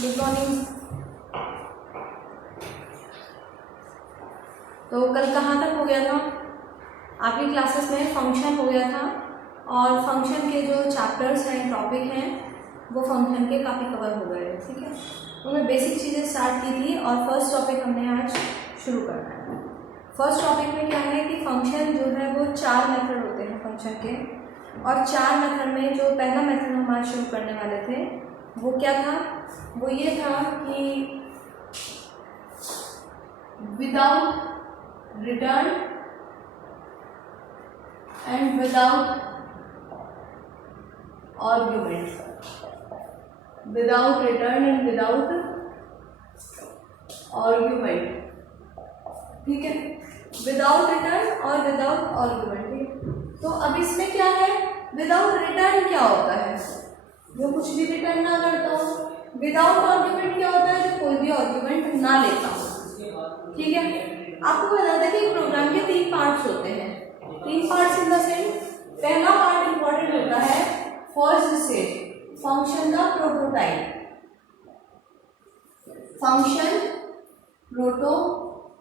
Good morning. तो कल कहाँ तक हो गया था? आपकी क्लासेस में फंक्शन हो गया था और फंक्शन के जो चैप्टर्स हैं, टॉपिक हैं, वो फंक्शन के काफ़ी कवर हो गए। ठीक है, तो मैं बेसिक चीज़ें स्टार्ट की थी और फर्स्ट टॉपिक हमने आज शुरू करना है। फर्स्ट टॉपिक में क्या है कि फंक्शन जो है वो 4 मेथड होते हैं फंक्शन के, और 4 मेथड में जो पहला मेथड हम आज शुरू करने वाले थे वो क्या था? वो ये था कि without return and without argument, without return and without argument. ठीक है, विदाउट रिटर्न और विदाउट आर्ग्यूमेंट। ठीक है, तो अब इसमें क्या है, विदाउट रिटर्न क्या होता है? जो कुछ भी रिटर्न ना करता हो। विदाउट आर्ग्यूमेंट क्या होता है? जो कोई भी आर्ग्यूमेंट ना लेता हो। ठीक है, आपको बता दें कि प्रोग्राम के 3 पार्ट्स होते हैं। 3 पार्ट्स इन द सेंस, पहला पार्ट इंपॉर्टेंट होता है फर्स्ट स्टेज, फंक्शन का प्रोटोटाइप, फंक्शन प्रोटोटाइप।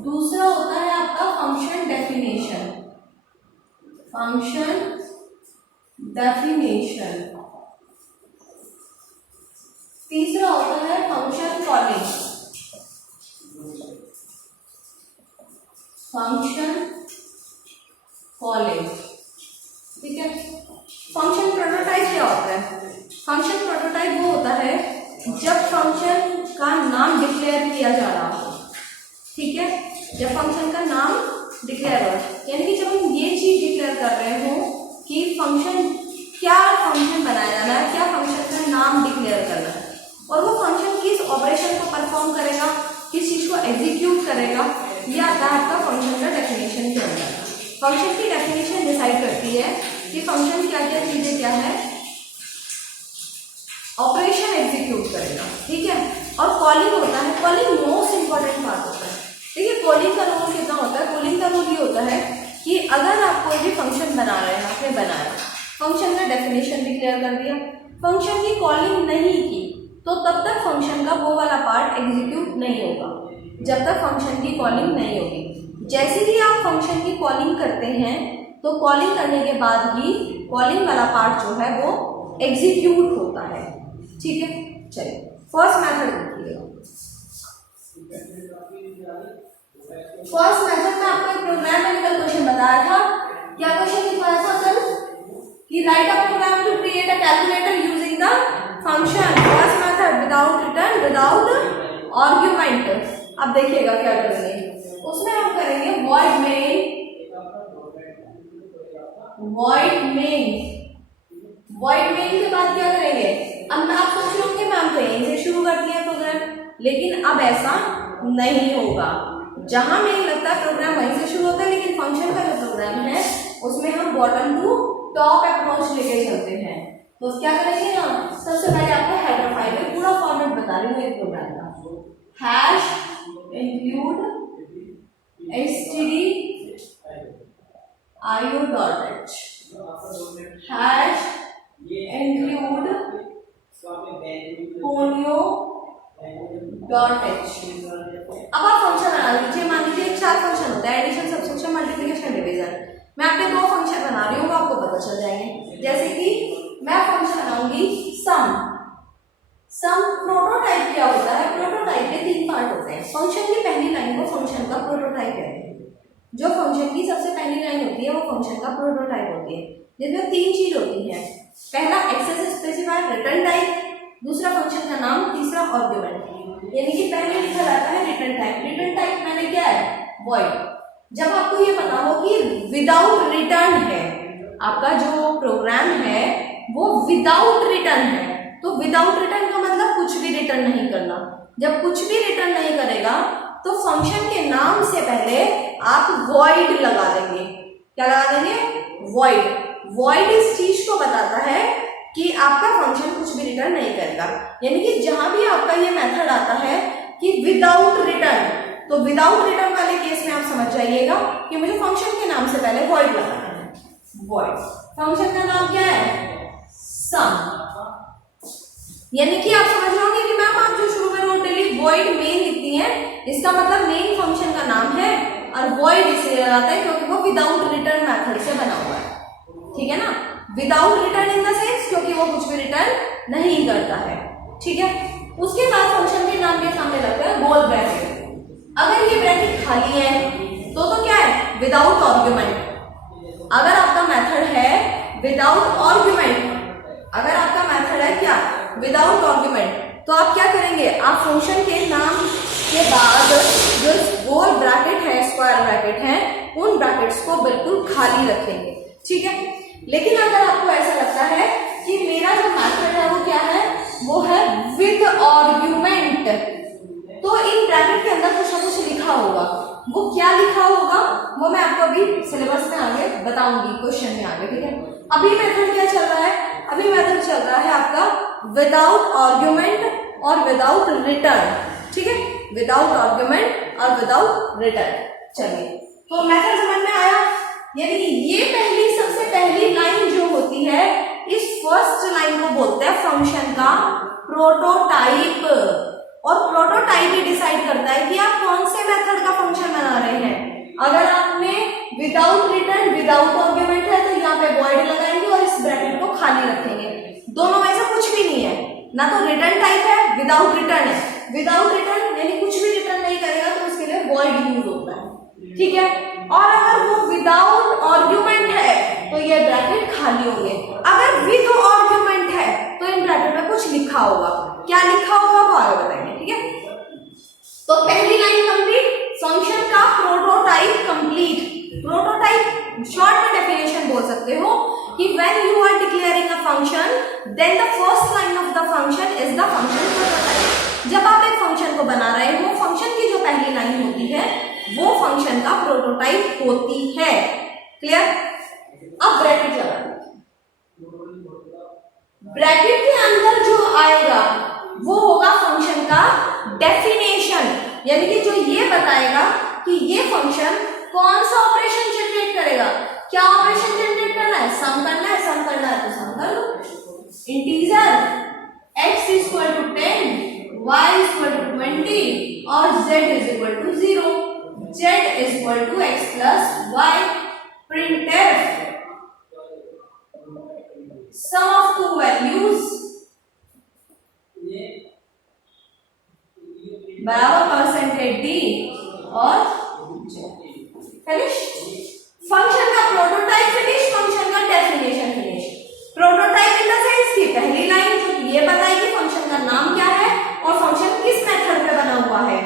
दूसरा होता है आपका फंक्शन डेफिनेशन, फंक्शन डेफिनेशन। तीसरा होता है फंक्शन कॉलिंग, फंक्शन कॉलिंग। ठीक है, फंक्शन प्रोटोटाइप क्या होता है? फंक्शन प्रोटोटाइप वो होता है जब फंक्शन का नाम डिक्लेयर किया जा रहा हो। ठीक है, जब फंक्शन का नाम डिक्लेयर हो, यानी कि जब हम ये चीज डिक्लेयर कर रहे हो कि फंक्शन, क्या फंक्शन बनाया जाना है, क्या फंक्शन का नाम डिक्लेयर करना है, और वो फंक्शन किस ऑपरेशन को परफॉर्म करेगा, किस चीज को एग्जीक्यूट करेगा, ये आता है आपका फंक्शन का डेफिनेशन के अंदर। फंक्शन की डेफिनेशन डिसाइड करती है कि फंक्शन क्या क्या चीजें क्या है, ऑपरेशन एग्जीक्यूट करेगा। ठीक है, और कॉलिंग होता है, कॉलिंग मोस्ट इंपॉर्टेंट पार्ट होता है। ठीक है, कॉलिंग का रोल कितना होता है? कॉलिंग का रोल ये होता है कि अगर आप कोई भी फंक्शन बना रहे हैं, आपने बनाया, फंक्शन का डेफिनेशन डिक्लेयर कर दिया, फंक्शन की कॉलिंग नहीं की, तो तब तक फंक्शन का वो वाला पार्ट एग्जीक्यूट नहीं होगा, जब तक फंक्शन की कॉलिंग नहीं होगी। जैसे ही आप फंक्शन की कॉलिंग करते हैं तो कॉलिंग करने के बाद ही कॉलिंग वाला पार्ट जो है वो एग्जीक्यूट होता है। ठीक है, चलिए फर्स्ट मेथड देखिएगा। फर्स्ट मेथड में आपको एक प्रोग्राम मैकेनिकल क्वेश्चन बताया था। क्या क्वेश्चन लिखवाया था कल? कि write a program to create a calculator using the function first method without return without argument. अब देखिएगा क्या करेंगे, उसमें हम करेंगे void main, void main। void main के बाद क्या करेंगे? अब आप सोच रहे होंगे मैम तो यहीं से शुरू कर दिया प्रोग्राम, लेकिन अब ऐसा नहीं होगा। जहां में लगता है प्रोग्राम वहीं से शुरू होता है, लेकिन फंक्शन का जो प्रोग्राम है उसमें हम बॉटम टू टॉप अप्रोच लेके चलते हैं। तो क्या करेंगे हम? सबसे पहले आपको हेडर फाइल में पूरा फॉर्मेट बता रही हूँ एक प्रोग्राम का। Hash include stdio.h, hash include conio.h। अब आप फंक्शन बना लीजिए। मान लीजिए 4 फंक्शन होता है, एडिशन, सब्सट्रैक्शन, मल्टीप्लिकेशन, डिवीजन। मैं आपके 2 फंक्शन बना रही हूँ, आपको पता चल जाएंगे। जैसे कि मैं फंक्शन बनाऊंगी सम। सम प्रोटोटाइप क्या होता है? प्रोटोटाइप के 3 पार्ट होते हैं। फंक्शन की पहली लाइन को फंक्शन का प्रोटोटाइप कहते हैं। जो फंक्शन की सबसे पहली लाइन होती है वो फंक्शन का प्रोटोटाइप होती है, जिसमें 3 चीज होती है। पहला एक्सेस स्पेसिफायर रिटर्न टाइप, दूसरा फंक्शन का नाम, तीसरा आर्गुमेंट। यानी कि पहले लिखा जाता है रिटर्न टाइप। रिटर्न टाइप मैंने क्या है? वॉइड। जब आपको ये पता हो कि विदाउट रिटर्न है, आपका जो प्रोग्राम है वो विदाउट रिटर्न है, तो विदाउट रिटर्न का मतलब कुछ भी रिटर्न नहीं करना। जब कुछ भी रिटर्न नहीं करेगा तो फंक्शन के नाम से पहले आप void लगा देंगे। क्या लगा देंगे? void। void इस चीज को बताता है कि आपका फंक्शन कुछ भी रिटर्न नहीं करेगा। यानी कि जहां भी आपका ये मेथड आता है कि विदाउट रिटर्न, तो विदाउट रिटर्न वाले केस में आप समझ जाइएगा कि मुझे फंक्शन के नाम से पहले void लगाना है। void फंक्शन का नाम क्या है? सम। यानी कि आप समझ रहे कि मैम आप जो शुरू में नोट डेली वॉइड मेन लिखती हैं, इसका मतलब मेन फंक्शन का नाम है और वॉइड इसलिए आता है क्योंकि वो विदाउट रिटर्न मेथड से बना हुआ है, ठीक है ना। Without return in the sense क्योंकि वो कुछ भी रिटर्न नहीं करता है, ठीक है। उसके बाद फंक्शन के नाम के सामने लगता है गोल ब्रैकेट। अगर ये ब्रैकेट खाली है तो क्या है, विदाउट आर्ग्यूमेंट। अगर आपका मेथड है विदाउट आर्ग्यूमेंट, अगर आपका मेथड है क्या, विदाउट आर्ग्यूमेंट, तो आप क्या करेंगे, आप फंक्शन के नाम के बाद जो गोल ब्रैकेट है, स्क्वायर ब्रैकेट है, उन ब्रैकेट्स को बिल्कुल खाली रखेंगे, ठीक है। लेकिन अगर आपको ऐसा लगता है कि मेरा जो मेथड है वो क्या है, वो है विद आर्ग्यूमेंट, तो इन ब्रैकेट के अंदर कुछ ना कुछ लिखा होगा। वो क्या लिखा होगा वो मैं आपको अभी सिलेबस में आगे बताऊंगी, क्वेश्चन में आगे, ठीक है। अभी मेथड क्या चल रहा है, अभी मेथड चल रहा है आपका विदाउट आर्ग्यूमेंट और विदाउट रिटर्न, ठीक है, विदाउट आर्ग्यूमेंट और विदाउट रिटर्न। चलिए, तो मेथड समझ में आया। यानी ये पहली, सबसे पहली लाइन जो होती है, इस फर्स्ट लाइन को बोलते हैं फंक्शन का प्रोटोटाइप, और प्रोटोटाइप ही डिसाइड करता है कि आप कौन से मेथड का फंक्शन बना रहे हैं। अगर आपने विदाउट रिटर्न विदाउट आर्ग्यूमेंट है तो यहाँ पे वॉइड लगाएंगे और इस ब्रैकेट को खाली रखेंगे। दोनों में से कुछ भी नहीं है, ना तो रिटर्न टाइप है, विदाउट रिटर्न है। विदाउट रिटर्न यानी कुछ भी रिटर्न नहीं करेगा तो उसके लिए वॉइड यूज होता है, ठीक है। और अगर वो विदाउट आर्ग्यूमेंट है तो ये ब्रैकेट खाली होंगे। अगर विद आर्ग्यूमेंट है तो इन ब्रैकेट में कुछ लिखा होगा, क्या लिखा होगा वो आगे बताएंगे, ठीक है। तो पहली लाइन कंप्लीट, फंक्शन का प्रोटोटाइप कंप्लीट। प्रोटोटाइप शॉर्ट में डेफिनेशन बोल सकते हो कि when you are declaring a function then the first line of the function is the function prototype. जब आप एक फंक्शन को बना रहे हो, फंक्शन की जो पहली लाइन होती है वो फंक्शन का प्रोटोटाइप होती है, क्लियर। अब ब्रैकेट लगा, ब्रैकेट के अंदर जो आएगा वो होगा फंक्शन का डेफिनेशन, यानी कि जो ये बताएगा कि ये फंक्शन कौन सा ऑपरेशन जनरेट करेगा। क्या ऑपरेशन जनरेट करना है, सम करना है, सम करना है तो सम कर लो। Integer x equal to 10, y equal to 20 और z is equal to 0, z is equal to x plus y। printf sum of two values बराबर परसेंटेज d और फिनिश। फंक्शन का प्रोटोटाइप फिनिश, फंक्शन का definition finish. Prototype in the sense की पहली line जो ये बताएगी फंक्शन का नाम क्या है और फंक्शन किस मेथड पे बना हुआ है।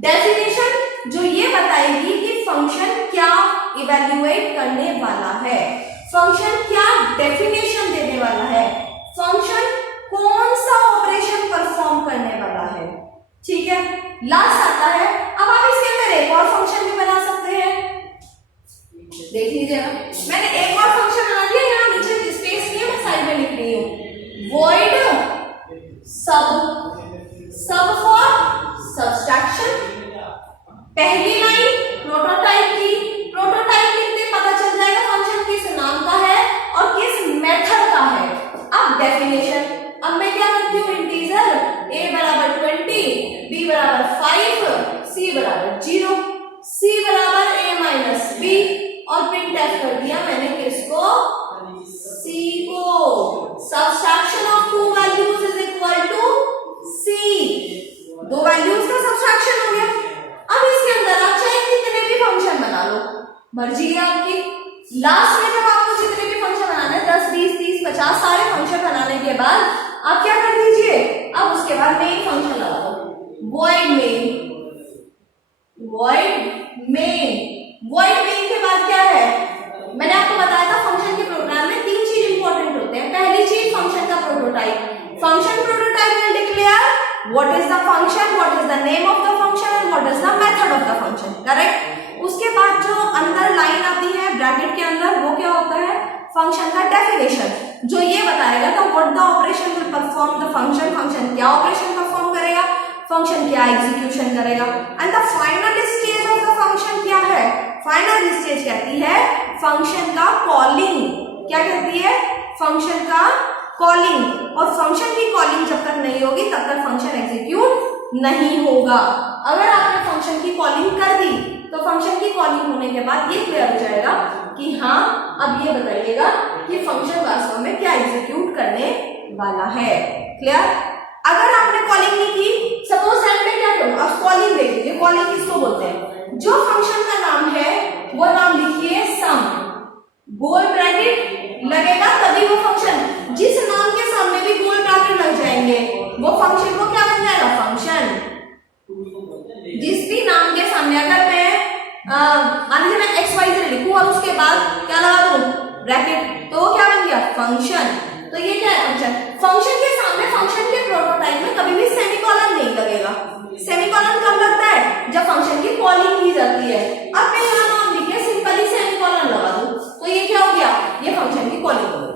डेफिनेशन जो ये बताएगी कि फंक्शन क्या इवैल्यूएट करने वाला है, फंक्शन क्या डेफिनेशन देने वाला है, फंक्शन कौन सा ऑपरेशन परफॉर्म करने वाला है, ठीक है। लास्ट आता है, अब आप इसके अंदर एक और फंक्शन भी बना सकते हैं। देख लीजिएगा, मैंने एक और फंक्शन बना दिया, यहाँ नीचे स्पेस नहीं है, मैं साइड में लिख रही हूँ। वॉइड सब फॉर सब्सट्रैक्शन। पहली लाइन प्रोटोटाइप की, प्रोटोटाइप लिखते पता चल जाएगा फंक्शन किस नाम का है और किस मेथड का है। अब डेफिनेशन, अब मैं क्या करती हूँ, इंटीजर a बराबर 20, b बराबर 5, c बराबर 0, c बराबर a माइनस b और printf कर दिया मैंने किसको, c को। Subtraction of two values is equal to c, दो वैल्यूज का सब्सट्रैक्शन हो गया। अब इसके अंदर आप चाहे कितने भी फंक्शन बना लो, मर्जी है आपकी। लास्ट में जब आपको जितने भी फंक्शन बनाने हैं 10, 20, 30, 50 सारे फंक्शन बनाने के बाद आप क्या कर दीजिए, अब उसके बाद मेन फंक्शन लगा दो, वॉइड मेन। वॉइड मेन के बाद क्या है, मैंने आपको बताया था फंक्शन के प्रोग्राम में तीन चीज इंपॉर्टेंट होते हैं। पहली चीज फंक्शन का prototype, function prototype will declare what is the function, what is the name of the function and what is the method of the function, correct. उसके बाद जो अंदर लाइन आती है ब्रैकेट के अंदर, वो क्या होता है, फंक्शन का डेफिनेशन, जो ये बताएगा तो what the operation will perform the function, function क्या ऑपरेशन परफॉर्म करेगा, फंक्शन क्या एग्जीक्यूशन करेगा, and the final stage of the function क्या है। फाइनल स्टेज कहती है फंक्शन का कॉलिंग, क्या कहती है, फंक्शन का कॉलिंग, और फंक्शन की कॉलिंग जब तक नहीं होगी तब तक फंक्शन एग्जीक्यूट नहीं होगा। अगर आपने फंक्शन की कॉलिंग कर दी तो फंक्शन की कॉलिंग होने के बाद ये क्लियर हो जाएगा कि हाँ अब ये बताइएगा कि फंक्शन वास्तव में क्या एग्जीक्यूट करने वाला है। क्लियर? अगर आपने कॉलिंग नहीं की, सपोज दैट मैं क्या करूं, अब कॉलिंग देख लीजिए, कॉलिंग किसको बोलते हैं, जो फंक्शन का नाम है वो नाम लिखिए सम, गोल ब्रैकेट लगेगा तभी वो फंक्शन, जिस नाम के सामने भी गोल ब्रैकेट लग जाएंगे वो फंक्शन को क्या बन जाएगा, फंक्शन। जिस भी नाम के सामने अगर मैं मान लीजिए मैं XYZ लिखूं और उसके बाद क्या लगा दूं, ब्रैकेट, तो वो क्या बन गया, फंक्शन। तो ये क्या है, फंक्शन। फंक्शन के सामने फंक्शन के प्रोटोटाइप में कभी भी सेमीकोलन नहीं लगेगा। सेमीकोलन कब लगता है, जब फंक्शन की कॉलिंग की जाती है। अब मैं यहाँ नाम लिखे सिंपली सेमीकोलन लगा दूं तो ये क्या हो गया, ये फंक्शन की कॉलिंग हो गई।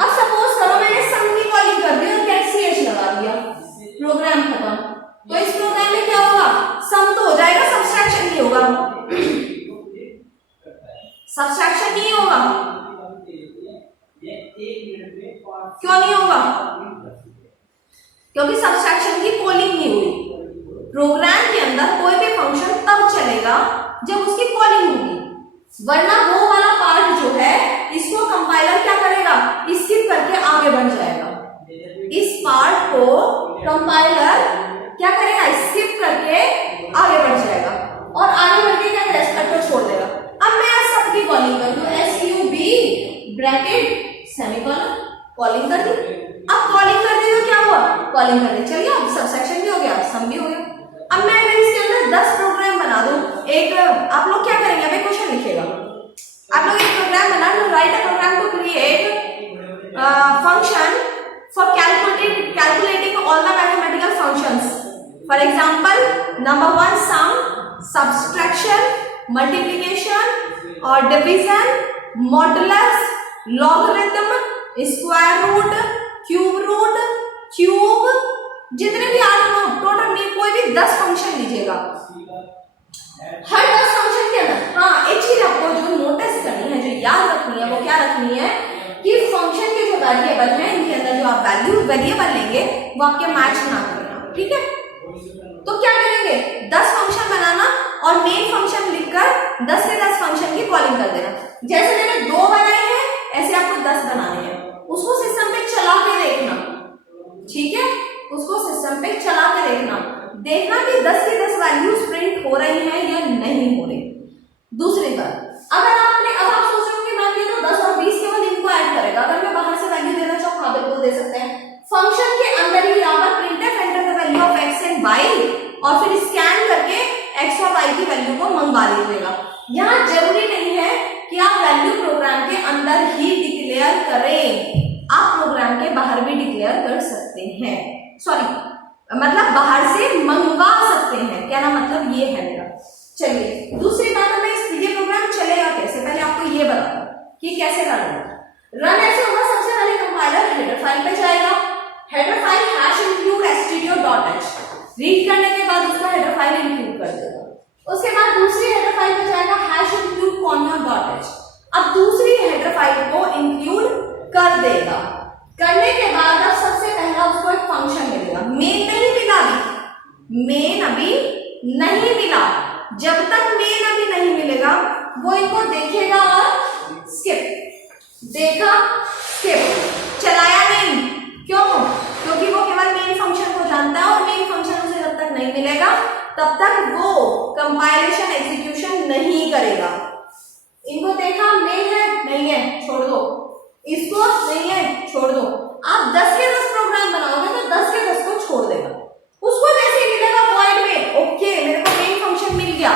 अब सपोज करो मैंने सम की कॉलिंग कर दी और गेट CH लगा दिया, प्रोग्राम खत्म। तो इस प्रोग्राम में क्या होगा, सम तो हो जाएगा, सब्सट्रैक्शन नहीं होगा, सब्सट्रैक्शन नहीं होगा। क्यों नहीं होगा, क्योंकि सब्सट्रैक्शन की कॉलिंग नहीं हुई। प्रोग्राम के अंदर कोई भी फंक्शन तब चलेगा जब उसकी कॉलिंग होगी, वरना वो वाला पार्ट जो है इसको कंपाइलर क्या करेगा, स्किप करके आगे बढ़ जाएगा। इस पार्ट को कंपाइलर क्या करेगा, स्किप करके आगे बढ़ जाएगा और आगे बढ़ के क्या करेगा, छोड़ देगा। अब मैं सबकी कॉलिंग कर दूं, SUB ब्रैकेट सेमीकोलन, कॉलिंग कर दी। अब कॉलिंग कर दी तो क्या हुआ, कॉलिंग कर दी, चलिए अब सबसेक्शन भी हो गया, सम भी हो गया। अब मैं अगर इसके अंदर 10 प्रोग्राम बना दूं, एक आप लोग क्या करेंगे, अभी क्वेश्चन लिखेगा, आप लोग एक प्रोग्राम बना लो, write a program to create function for calculating all the mathematical functions. For example number 1 sum, subtraction, multiplication और division, modulus, logarithm, square root, cube root, cube, जितने भी आप टोटल में कोई भी 10 फंक्शन लीजिएगा। हर 10 फंक्शन के अंदर हाँ एक चीज आपको जो नोटिस करनी है, जो याद रखनी है, वो क्या रखनी है कि फंक्शन के जो वेरिएबल है इनके अंदर जो आप वेरिएबल लेंगे वो आपके मैच ना करना, ठीक है। तो क्या करेंगे, 10 फंक्शन बनाना और मेन फंक्शन लिखकर 10 के 10 फंक्शन की कॉलिंग कर देना। जैसे मैंने 2 बनाए हैं ऐसे आपको 10 बनाने हैं, उसको सिस्टम पे चला के देखना, ठीक है, उसको सिस्टम पे चला के देखना कि 10 की 10 वैल्यूज प्रिंट हो रही हैं या नहीं हो रही। दूसरी बात, अगर आपने अब आप सोच रहे हो कि मैम ये तो 10 और 20 केवल इनको ऐड करेगा, अगर मैं बाहर से वैल्यू देना चाहूँ हाँ बिल्कुल दे सकते हैं। फंक्शन के अंदर ही यहाँ पर printf enter the value of x and y और फिर स्कैन करके x और y की वैल्यू को मंगवा लीजिएगा। यहाँ जरूरी नहीं है कि आप वैल्यू प्रोग्राम के अंदर ही डिक्लेयर करें, आप प्रोग्राम के बाहर भी डिक्लेयर कर सकते हैं, सॉरी मतलब बाहर से मंगवा सकते हैं, क्या ना मतलब ये है मेरा। चलिए दूसरी बात, हमें ये प्रोग्राम चलेगा कैसे, पहले आपको ये बताओ कि कैसे रन होगा। रन ऐसे होगा, सबसे पहले कंपाइलर हेडर फाइल पे जाएगा, header file #include stdio.h read करने के बाद उसका हेडर फाइल इंक्लूड कर देगा। उसके बाद दूसरी हेडर फाइल पे जाएगा #include conma.h, अब दूसरी हेडर फाइल को इंक्लूड कर देगा। करने के बाद अब सबसे पहला उसको एक फंक्शन मिलेगा, मेन नहीं मिला, मेन अभी नहीं मिला, जब तक मेन अभी नहीं मिलेगा वो इनको देखेगा और स्किप, देखा स्किप, चलाया नहीं, क्यों, क्योंकि वो केवल मेन फंक्शन को जानता है और मेन फंक्शन उसे जब तक नहीं मिलेगा तब तक वो कंपाइलेशन एग्जीक्यूशन नहीं करेगा। इनको देखा मेन है, नहीं है, छोड़ दो, इसको नहीं है, छोड़ दो। आप 10 के 10 प्रोग्राम बनाओगे तो 10 के 10 को छोड़ देगा, उसको जैसे मिलेगा वॉइड में, ओके मेरे को मेन फंक्शन मिल गया,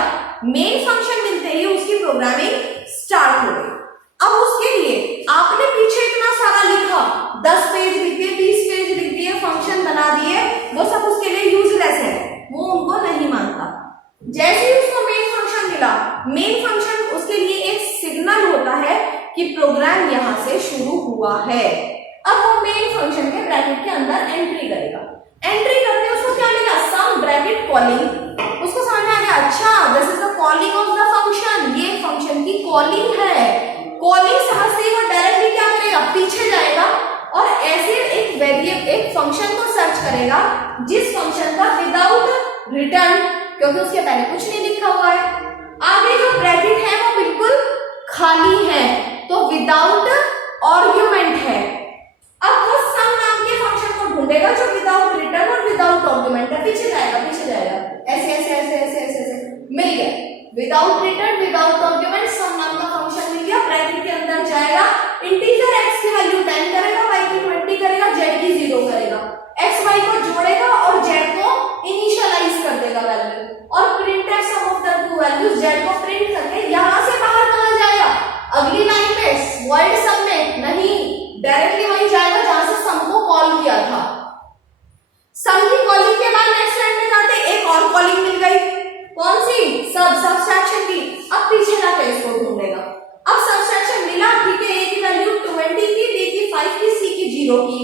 मेन फंक्शन मिलते ही उसकी प्रोग्रामिंग स्टार्ट हो गई। अब उसके लिए आपने पीछे इतना सारा लिखा, 10 पेज लिख दिए, 20 पेज लिख दिए, फंक्शन बना दिए, वो सब उसके लिए यूजलेस है, वो उनको नहीं मानता। जैसे ही उसको मेन फंक्शन मिला, मेन फंक्शन उसके लिए एक सिग्नल होता है कि प्रोग्राम यहां से शुरू हुआ है। अब वो मेन फंक्शन के ब्रैकेट के अंदर एंट्री करेगा, एंट्री करते उसको क्या मिला, सम ब्रैकेट कॉलिंग, उसको समझ में आ गया, अच्छा this is the calling of the function, ये फंक्शन की कॉलिंग है। कॉलिंग समझते ही वो डायरेक्टली क्या करेगा, पीछे सर्च करेगा जिस फंक्शन का विदाउट रिटर्न, क्योंकि उसके पहले कुछ नहीं लिखा हुआ है, आगे जो ब्रैकेट है वो बिल्कुल खाली है, तो विदाउट आर्गुमेंट है। अब वो सम नाम के फंक्शन को ढूंढेगा जो विदाउट रिटर्न और विदाउट आर्गुमेंट है। पीछे जाएगा ऐसे ऐसे ऐसे ऐसे ऐसे ऐसे मिल गया, विदाउट रिटर्न विदाउट आर्गुमेंट सम नाम का फंक्शन मिल गया। ब्रैकेट के अंदर जाएगा, इंटीजर x की वैल्यू 10 करेगा, y की 20 करेगा, z की 0 करेगा, x y को जोड़ेगा और z को इनिशियलाइज कर देगा वैल्यू, और print f sum of the two values, z को प्रिंट करके यहां से बाहर कहां जाएगा, अगली लाइन में वॉइड सम में नहीं, डायरेक्टली वहीं जाएगा जहां से सम को कॉल किया था। सम की कॉलिंग के बाद नेक्स्ट लाइन में जाते एक और कॉलिंग मिल गई, कौन सी, सबट्रैक्शन की। अब पीछे जाके इसको ढूंढेगा। अब सबट्रैक्शन मिला, ठीक है, a की वैल्यू 20 की, b की 5 की, c की 0 की,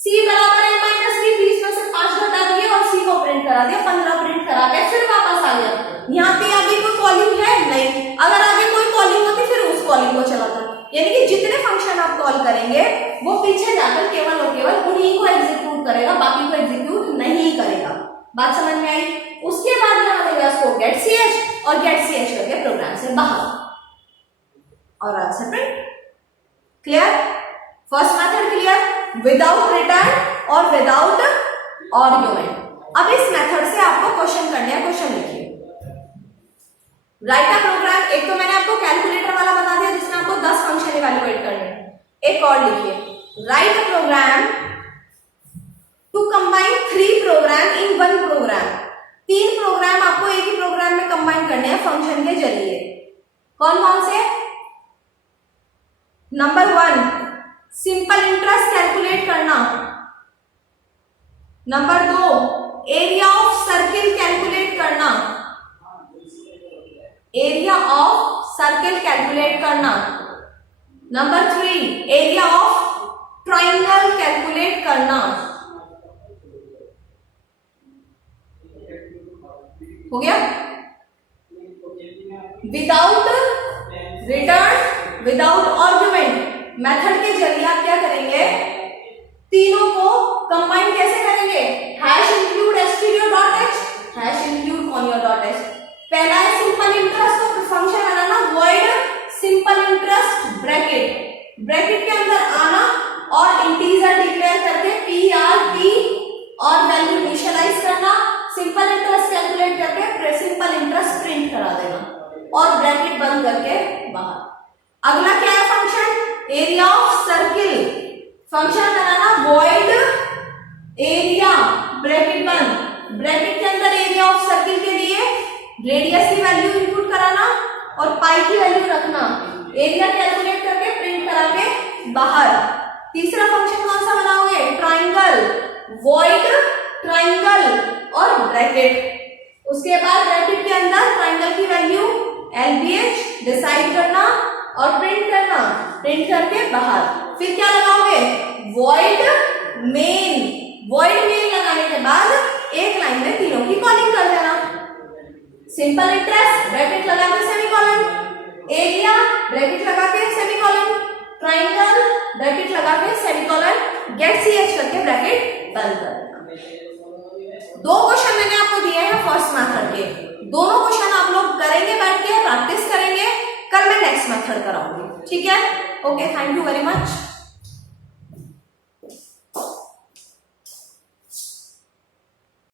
c बराबर a माइनस b, 20 में से 5 घटा दिए और c को प्रिंट करा दिया, 15 प्रिंट करा के फिर वापस आ गया। यहाँ पे आगे कोई कॉलिंग है नहीं, अगर आगे कोई कॉलिंग होती फिर उस कॉलिंग को चलाता, यानी कि जितने फंक्शन आप कॉल करेंगे वो पीछे जाकर केवल और केवल उन्हीं को एग्जीक्यूट करेगा, बाकी को एग्जीक्यूट नहीं करेगा। बात समझ में आई। उसके बाद यहाँ देगा इसको गेट ch और गेट ch करके प्रोग्राम से बाहर और answer print. Clear, first method clear, without return और विदाउट आर्गुमेंट। अब इस मेथड से आपको क्वेश्चन करने हैं, क्वेश्चन लिखिए। राइट अ प्रोग्राम, एक तो मैंने आपको कैलकुलेटर वाला बता दिया जिसमें आपको 10 फंक्शन इवैल्यूएट करने हैं, एक और लिखिए, write a program to combine 3 program in 1 program. 3 program आपको एक ही प्रोग्राम में कंबाइन करने हैं फंक्शन के जरिए। कौन कौन से? नंबर 1 सिंपल इंटरेस्ट कैलकुलेट करना, number 2 area of circle calculate करना, एरिया ऑफ सर्किल कैलकुलेट करना, number 3 area of triangle calculate करना। हो गया? Without return without argument method के जरिए आप क्या करेंगे, तीनों को कंबाइन कैसे करेंगे, hash include stdio.h, hash include conio.h। पहला है सिंपल इंटरेस्ट, तो फंक्शन बनाना void simple interest bracket, bracket के अंदर आना और इंटीजर डिक्लेयर करके p और वैल्यू इनिशियलाइज करना, सिंपल इंटरेस्ट कैलकुलेट करके सिंपल इंटरेस्ट प्रिंट करा देना और ब्रैकेट बंद करके बाहर। अगला क्या है function, area of circle, function बनाना वॉइड एरिया ब्रैकेट बंद, ब्रैकेट के अंदर एरिया ऑफ सर्किल के लिए रेडियस की वैल्यू इनपुट कराना और पाई की वैल्यू रखना, एरिया कैलकुलेट करके प्रिंट करा के बाहर। तीसरा फंक्शन कौन सा बनाओगे, ट्राइंगल, वॉइड ट्राइंगल और ब्रैकेट। उसके बाद ब्रैकेट के अंदर ट्राइंगल की वैल्यू LBH डिसाइड करना और प्रिंट करना, प्रिंट करके बाहर। फिर क्या लगाओगे, वॉइड मेन, वॉइड मेन लगाने के बाद एक लाइन में तीनों की कॉलिंग कर देना, सिंपल इंटरेस्ट ब्रैकेट लगा के सेमीकोलन, एरिया ब्रैकेट लगा के सेमीकोलन, ट्राइंगल ब्रैकेट लगा के सेमीकोलन, गेट ch करके ब्रैकेट बंद कर देना। 2 क्वेश्चन मैंने आपको दिए हैं फर्स्ट मेथड के, दोनों क्वेश्चन आप लोग करेंगे, बैठ के प्रैक्टिस करेंगे, कल मैं नेक्स्ट मेथड कराऊंगी, ठीक है। Okay, thank you very much.